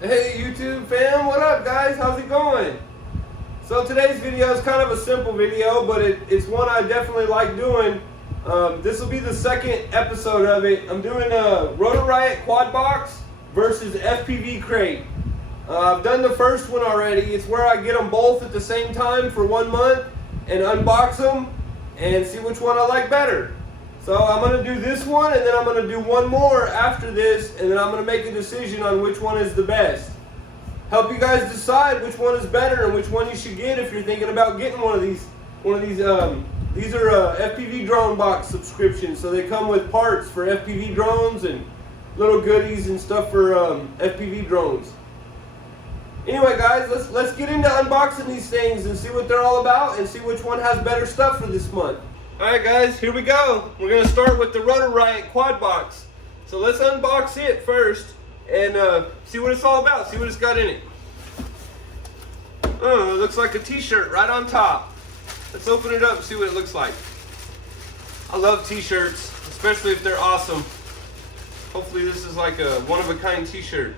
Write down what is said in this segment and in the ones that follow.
Hey YouTube fam, what up guys? How's it going? So today's video is kind of a simple video, but it's one I definitely like doing. This will be the second episode of it. I'm doing a Rotor Riot quad box versus FPV Crate. I've done the first one already. It's where I get them both at the same time for 1 month and unbox them and see which one I like better. So I'm going to do this one, and then I'm going to do one more after this, and then I'm going to make a decision on which one is the best. Help you guys decide which one is better and which one you should get if you're thinking about getting one of these. These are FPV drone box subscriptions, so they come with parts for FPV drones and little goodies and stuff for FPV drones. Anyway guys, let's get into unboxing these things and see what they're all about and see which one has better stuff for this month. Alright guys, here we go. We're going to start with the Rotor Riot quad box. So let's unbox it first and see what it's all about, see what it's got in it. Oh, it looks like a t-shirt right on top. Let's open it up and see what it looks like. I love t-shirts, especially if they're awesome. Hopefully this is like a one-of-a-kind t-shirt.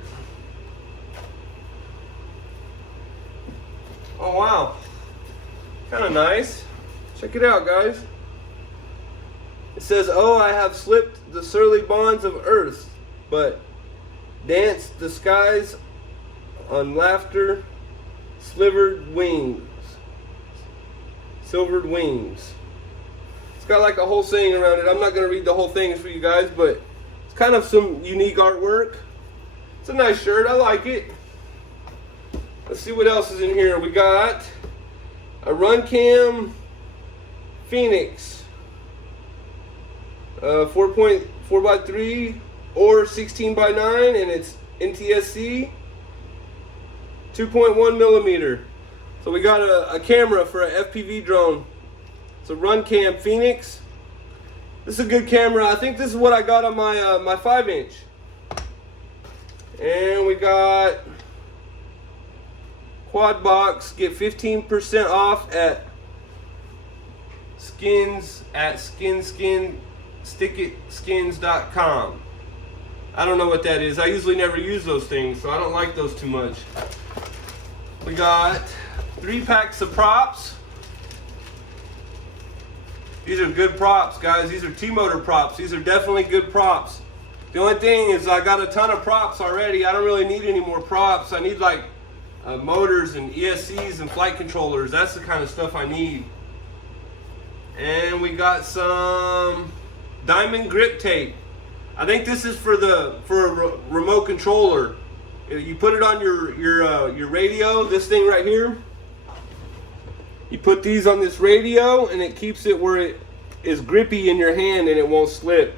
Oh wow, kind of nice. Check it out guys. It says, "Oh, I have slipped the surly bonds of earth, but danced the skies on laughter, silvered wings. It's got like a whole saying around it. I'm not going to read the whole thing for you guys, but it's kind of some unique artwork. It's a nice shirt. I like it. Let's see what else is in here. We got a Runcam Phoenix. 4.4x3 or 16x9, and it's NTSC 2.1 millimeter. So we got a camera for an FPV drone. It's a Runcam Phoenix. This is a good camera. I think this is what I got on my my 5-inch. And we got quad box. Get 15% off at stickitskins.com. I don't know what that is. I usually never use those things, so I don't like those too much. We got 3 packs of props. These are good props, guys. These are T-motor props. These are definitely good props. The only thing is I got a ton of props already. I don't really need any more props. I need like motors and ESCs and flight controllers. That's the kind of stuff I need. And we got some diamond grip tape. I think this is for a remote controller. You put it on your radio, this thing right here. You put these on this radio and it keeps it where it is grippy in your hand and it won't slip.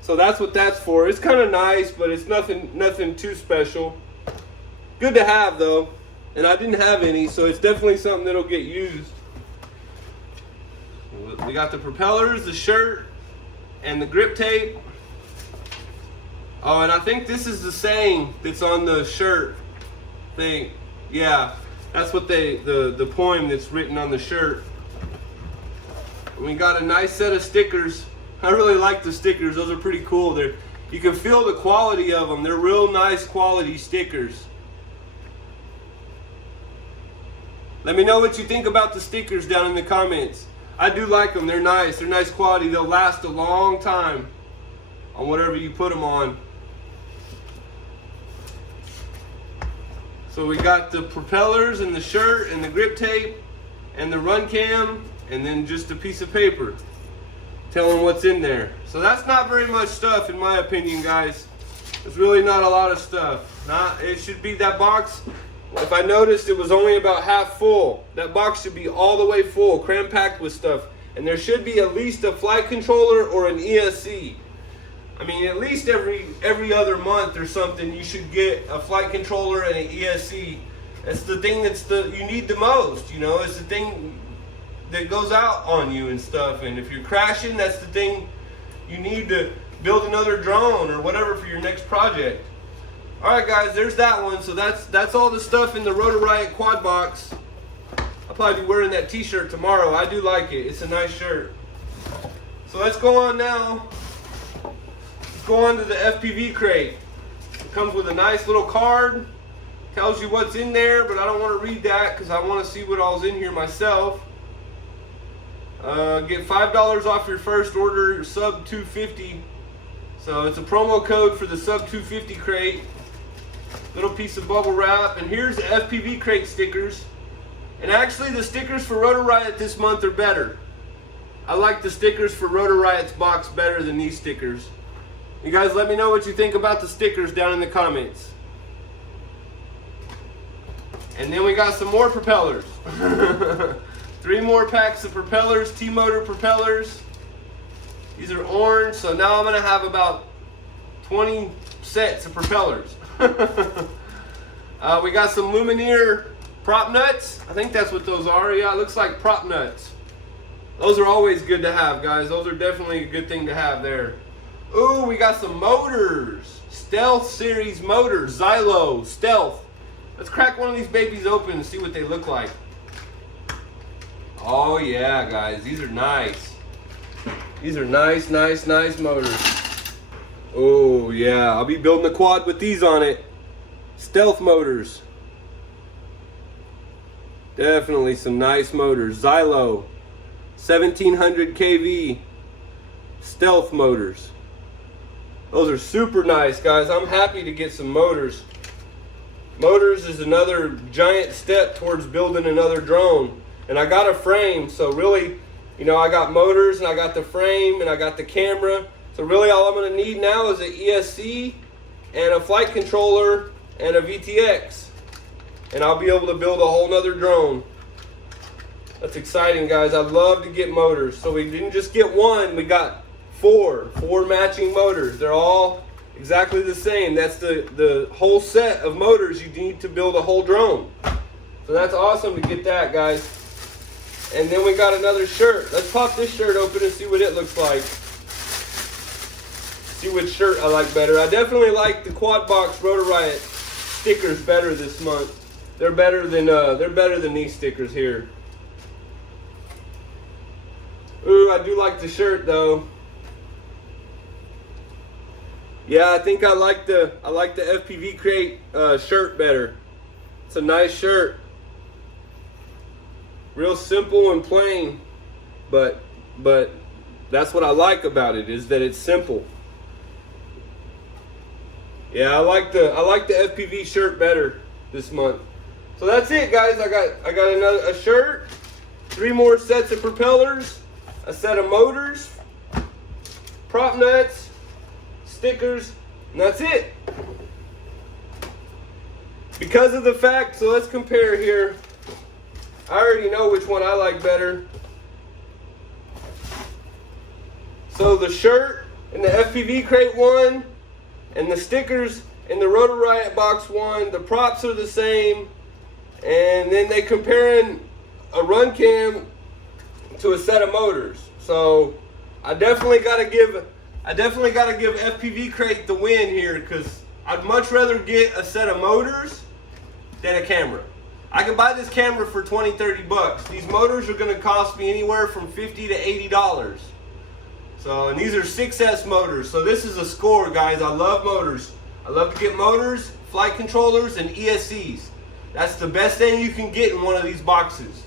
So that's what that's for. It's kind of nice, but it's nothing too special. Good to have though. And I didn't have any, so it's definitely something that'll get used. We got the propellers, the shirt, and the grip tape. Oh, and I think this is the saying that's on the shirt thing. Yeah, that's what the poem that's written on the shirt. And we got a nice set of stickers. I really like the stickers. Those are pretty cool. You can feel the quality of them. They're real nice quality stickers. Let me know what you think about the stickers down in the comments. I do like them. They're nice. They're nice quality. They'll last a long time on whatever you put them on. So we got the propellers and the shirt and the grip tape and the Runcam, and then just a piece of paper telling what's in there. So that's not very much stuff in my opinion, guys. It's really not a lot of stuff. It should be that box. If I noticed, it was only about half full. That box should be all the way full, cram-packed with stuff. And there should be at least a flight controller or an ESC. I mean, at least every other month or something, you should get a flight controller and an ESC. That's the thing you need the most, you know. It's the thing that goes out on you and stuff. And if you're crashing, that's the thing you need to build another drone or whatever for your next project. Alright guys, there's that one. So that's all the stuff in the Rotor Riot quad box. I'll probably be wearing that t-shirt tomorrow. I do like it. It's a nice shirt. So let's go on now. Let's go on to the FPV Crate. It comes with a nice little card. Tells you what's in there, but I don't want to read that because I want to see what all's in here myself. Get $5 off your first order, sub 250. So it's a promo code for the sub 250 crate. Little piece of bubble wrap, and here's the FPV Crate stickers. And actually, the stickers for Rotor Riot this month are better. I like the stickers for Rotor Riot's box better than these stickers. You guys let me know what you think about the stickers down in the comments. And then we got some more propellers. 3 more packs of propellers, T-motor propellers. These are orange, so now I'm gonna have about 20 sets of propellers. We got some Lumineer prop nuts. I think that's what those are. Yeah, it looks like prop nuts. Those are always good to have, guys. Those are definitely a good thing to have there. Ooh, we got some motors. Stealth series motors. Xylo, Stealth. Let's crack one of these babies open and see what they look like. Oh yeah, guys, these are nice. These are nice motors. Oh yeah, I'll be building a quad with these on it. Stealth motors. Definitely some nice motors. Xylo, 1700 kV Stealth motors. Those are super nice, guys. I'm happy to get some motors. Motors is another giant step towards building another drone. And I got a frame, so really, you know, I got motors and I got the frame and I got the camera. So really all I'm gonna need now is an ESC and a flight controller and a VTX. And I'll be able to build a whole nother drone. That's exciting, guys. I love to get motors. So we didn't just get one, we got four matching motors. They're all exactly the same. That's the whole set of motors you need to build a whole drone. So that's awesome to get that, guys. And then we got another shirt. Let's pop this shirt open and see what it looks like. See which shirt I like better. I definitely like the Quad Box Rotor Riot stickers better this month. They're better than these stickers here. Ooh, I do like the shirt though. Yeah, I think I like the FPV Crate shirt better. It's a nice shirt. Real simple and plain, but that's what I like about it, is that it's simple. Yeah, I like the FPV shirt better this month. So that's it, guys. I got a shirt, 3 more sets of propellers, a set of motors, prop nuts, stickers, and that's it. Because of the fact, so let's compare here. I already know which one I like better. So the shirt in the FPV Crate one and the stickers in the Rotor Riot box one, the props are the same, and then they comparing a run cam to a set of motors. So I definitely gotta give FPV Crate the win here, because I'd much rather get a set of motors than a camera. I can buy this camera for 20, 30 bucks. These motors are gonna cost me anywhere from $50 to $80. So, and these are 6S motors. So this is a score, guys. I love motors. I love to get motors, flight controllers, and ESCs. That's the best thing you can get in one of these boxes.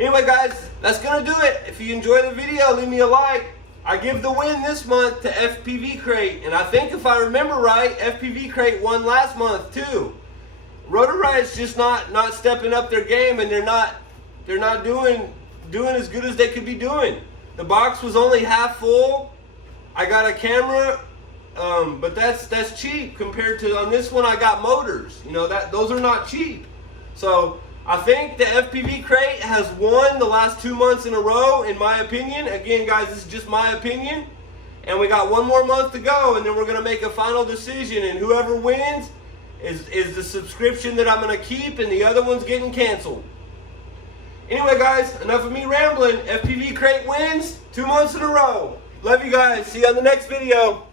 Anyway, guys, that's gonna do it. If you enjoyed the video, leave me a like. I give the win this month to FPV Crate. And I think if I remember right, FPV Crate won last month too. Rotor Riot's just not stepping up their game, and they're not doing as good as they could be doing. The box was only half full. I got a camera, but that's cheap compared to on this one I got motors. You know, those are not cheap. So I think the FPV Crate has won the last 2 months in a row, in my opinion. Again, guys, this is just my opinion. And we got 1 more month to go, and then we're gonna make a final decision, and whoever wins is the subscription that I'm going to keep, and the other one's getting canceled. Anyway, guys, enough of me rambling. FPV Crate wins 2 months in a row. Love you guys. See you on the next video.